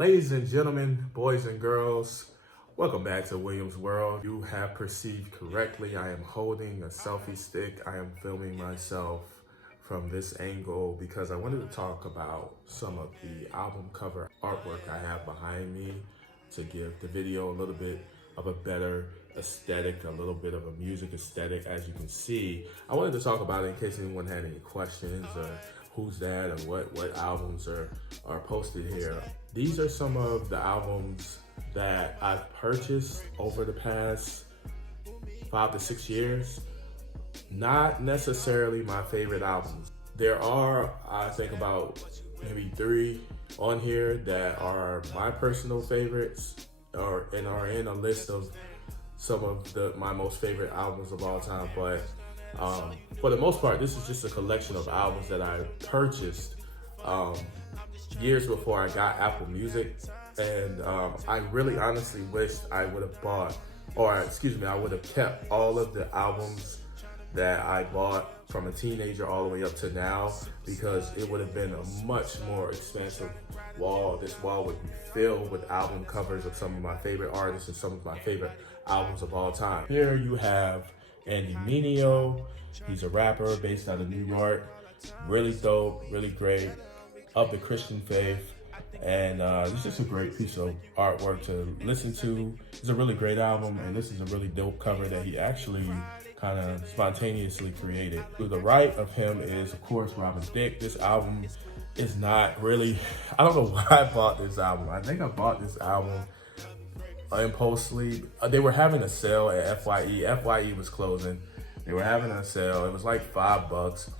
Ladies and gentlemen, boys and girls, welcome back to Williams World. You have perceived correctly. I am holding a selfie stick. I am filming myself from this angle because I wanted to talk about some of the album cover artwork I have behind me to give the video a little bit of a better aesthetic, a little bit of a music aesthetic. As you can see, I wanted to talk about it in case anyone had any questions or who's that or what albums are posted here. These are some of the albums that I've purchased over the past 5 to 6 years. Not necessarily my favorite albums. There are, I think, about maybe 3 on here that are my personal favorites and are in a list of some of my most favorite albums of all time. But for the most part, this is just a collection of albums that I purchased years before I got Apple Music. And I really honestly wished I would have I would have kept all of the albums that I bought from a teenager all the way up to now, because it would have been a much more expensive wall. This wall would be filled with album covers of some of my favorite artists and some of my favorite albums of all time. Here you have Andy Mineo. He's a rapper based out of New York. Really dope, really great, of the Christian faith. And it's just a great piece of artwork to listen to. It's a really great album, and this is a really dope cover that he actually kind of spontaneously created. To the right of him is, of course, Robin Thicke. This album is not really, I don't know why I bought this album. I think I bought this album impulsively. They were having a sale at FYE. FYE was closing. They were having a sale. It was like $5.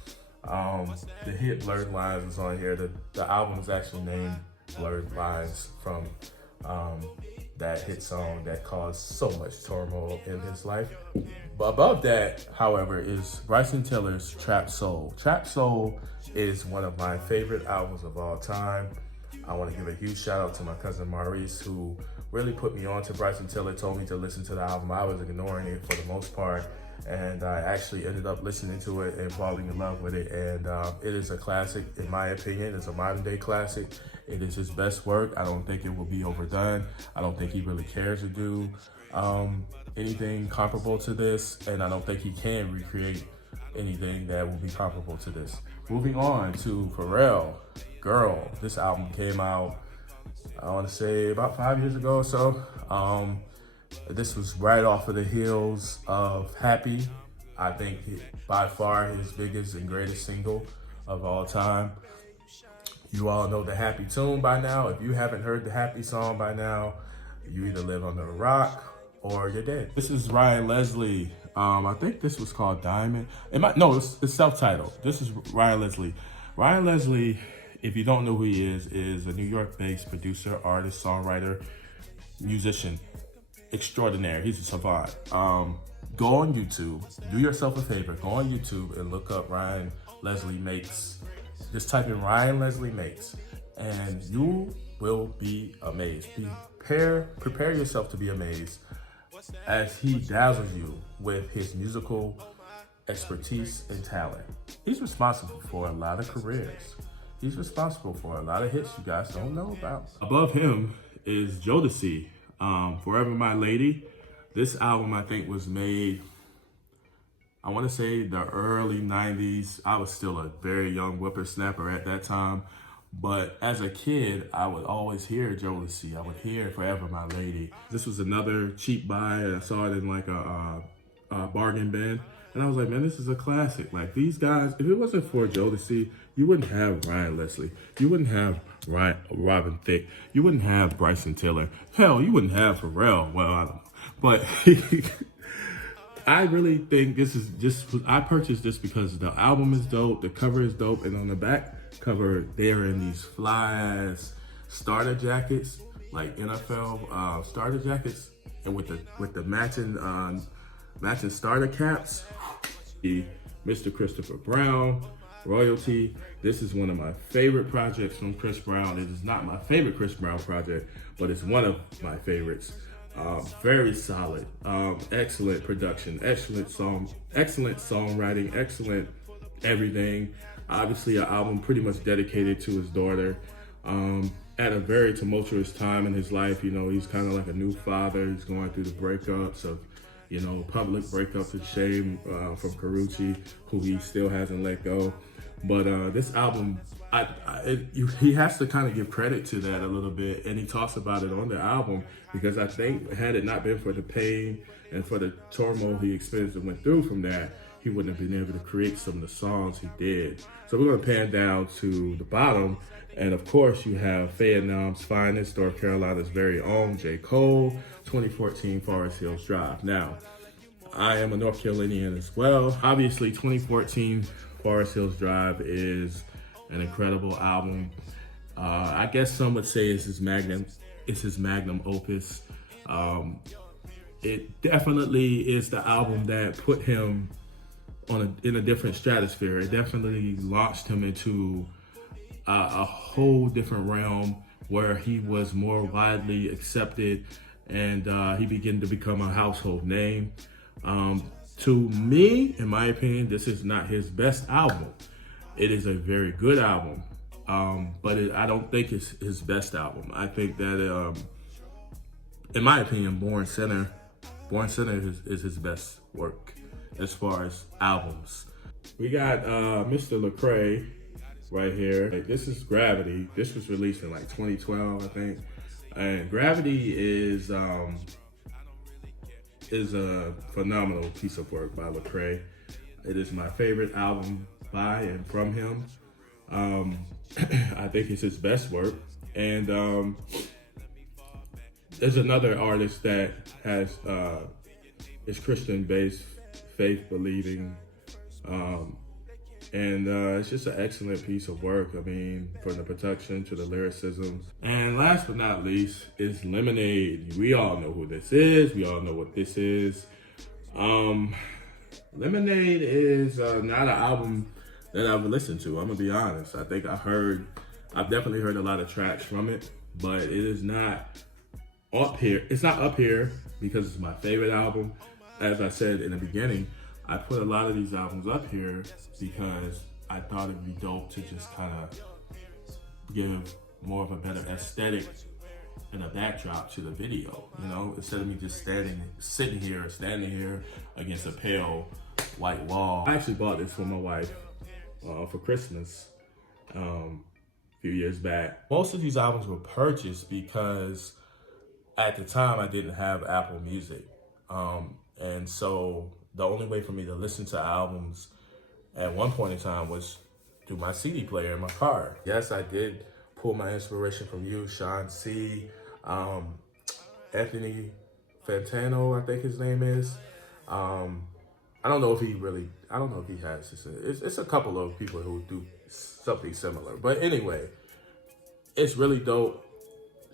The hit Blurred Lines was on here. The album is actually named Blurred Lines from that hit song that caused so much turmoil in his life. But above that, however, is Bryson Tiller's Trap Soul. Trap Soul is one of my favorite albums of all time. I want to give a huge shout out to my cousin Maurice, who really put me on to Bryson Tiller, told me to listen to the album. I was ignoring it for the most part, and I actually ended up listening to it and falling in love with it. And it is a classic, in my opinion. It's a modern day classic. It is his best work. I don't think it will be overdone. I don't think he really cares to do anything comparable to this, and I don't think he can recreate anything that will be comparable to this. Moving on to Pharrell, Girl. This album came out, I want to say, about 5 years ago or so. This was right off of the heels of Happy. I think by far his biggest and greatest single of all time. You all know the Happy tune by now. If you haven't heard the Happy song by now, you either live under a rock or you're dead. This is Ryan Leslie. I think this was called Diamond. It's self-titled. This is Ryan Leslie. Ryan Leslie, if you don't know who he is a New York-based producer, artist, songwriter, musician extraordinaire. He's a savant. Go on YouTube. Do yourself a favor. Go on YouTube and look up Ryan Leslie Makes. Just type in Ryan Leslie Makes, and you will be amazed. Prepare yourself to be amazed as he dazzles you with his musical expertise and talent. He's responsible for a lot of careers. He's responsible for a lot of hits you guys don't know about. Above him is Jodeci, Forever My Lady. This album, I think, was made, I want to say, the early 90s. I was still a very young whippersnapper at that time. But as a kid, I would always hear Jodeci. I would hear Forever My Lady. This was another cheap buy. I saw it in like a bargain bin. And I was like, man, this is a classic. Like, these guys, if it wasn't for Jodeci, you wouldn't have Ryan Leslie. You wouldn't have Robin Thicke. You wouldn't have Bryson Tiller. Hell, you wouldn't have Pharrell. Well, I don't know. But I really think this is I purchased this because the album is dope, the cover is dope, and on the back cover, they are in these fly-ass starter jackets, like NFL starter jackets, and with the matching starter caps. The Mr. Christopher Brown, Royalty. This is one of my favorite projects from Chris Brown. It is not my favorite Chris Brown project, but it's one of my favorites. Very solid, excellent production, excellent songwriting, excellent everything. Obviously, an album pretty much dedicated to his daughter. at a very tumultuous time in his life. You know, he's kind of like a new father. He's going through the breakups of, you know, public breakups of shame from Carucci, who he still hasn't let go. But this album, he has to kind of give credit to that a little bit, and he talks about it on the album, because I think had it not been for the pain and for the turmoil he experienced and went through from that, he wouldn't have been able to create some of the songs he did. So we're gonna pan down to the bottom, and of course you have Vietnam's finest, North Carolina's very own J. Cole, 2014 Forest Hills Drive. Now, I am a North Carolinian as well. Obviously, 2014 Forest Hills Drive is an incredible album. I guess some would say it's his magnum opus. It definitely is the album that put him in a different stratosphere. It definitely launched him into a whole different realm where he was more widely accepted, and he began to become a household name. To me, in my opinion, this is not his best album. It is a very good album, but I don't think it's his best album. I think that, in my opinion, Born Center is his best work as far as albums. We got Mr. Lecrae right here. This is Gravity. This was released in like 2012, I think. And Gravity is a phenomenal piece of work by Lecrae. It is my favorite album by and from him. I think it's his best work. And there's another artist that has is Christian-based, faith-believing, and it's just an excellent piece of work. I mean, from the production to the lyricism. And last but not least is Lemonade. We all know who this is. We all know what this is. Lemonade is not an album that I've listened to. I'm gonna be honest. I think I've definitely heard a lot of tracks from it, but it is not up here. It's not up here because it's my favorite album. As I said in the beginning, I put a lot of these albums up here because I thought it'd be dope to just kind of give more of a better aesthetic and a backdrop to the video, you know, instead of me just standing here against a pale white wall. I actually bought this for my wife for Christmas a few years back. Most of these albums were purchased because at the time I didn't have Apple Music. And so the only way for me to listen to albums at one point in time was through my CD player in my car. Yes, I did pull my inspiration from you, Sean C, Anthony Fantano, I think his name is. I don't know if he has this. It's a couple of people who do something similar. But anyway, it's really dope.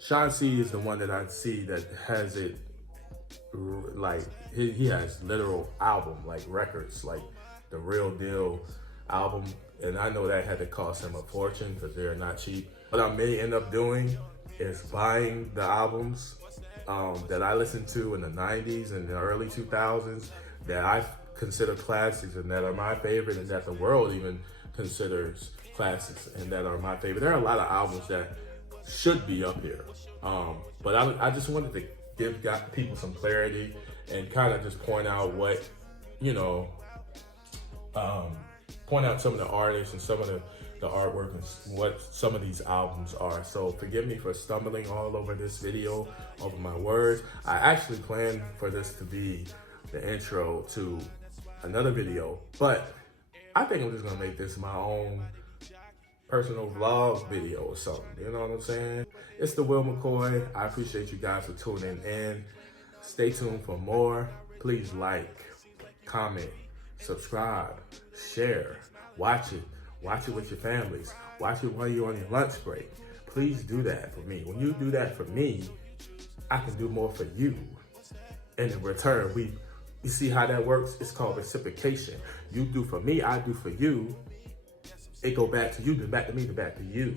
Sean C is the one that I see that has it, like, he has literal album, like records, like the real deal album. And I know that had to cost him a fortune because they're not cheap. What I may end up doing is buying the albums that I listened to in the 90s and the early 2000s that I consider classics and that are my favorite and that the world even considers classics and that are my favorite. There are a lot of albums that should be up here. But I just wanted to give people some clarity and kind of just point out what, you know, point out some of the artists and some of the artwork and what some of these albums are. So forgive me for stumbling all over this video, over my words. I actually planned for this to be the intro to another video, but I think I'm just gonna make this my own personal vlog video or something. You know what I'm saying? It's the Will McCoy. I appreciate you guys for tuning in. Stay tuned for more. Please like, comment, subscribe, share, watch it. Watch it with your families. Watch it while you're on your lunch break. Please do that for me. When you do that for me, I can do more for you. And in return, you see how that works? It's called reciprocation. You do for me, I do for you. It go back to you, then back to me, then back to you.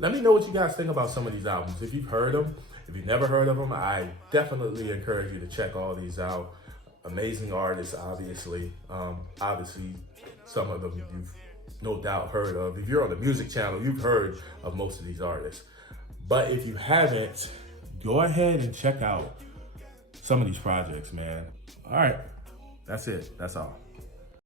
Let me know what you guys think about some of these albums. If you've heard them, if you've never heard of them, I definitely encourage you to check all these out. Amazing artists, obviously. Obviously, some of them you've no doubt heard of. If you're on the music channel, you've heard of most of these artists. But if you haven't, go ahead and check out some of these projects, man. All right, that's it. That's all.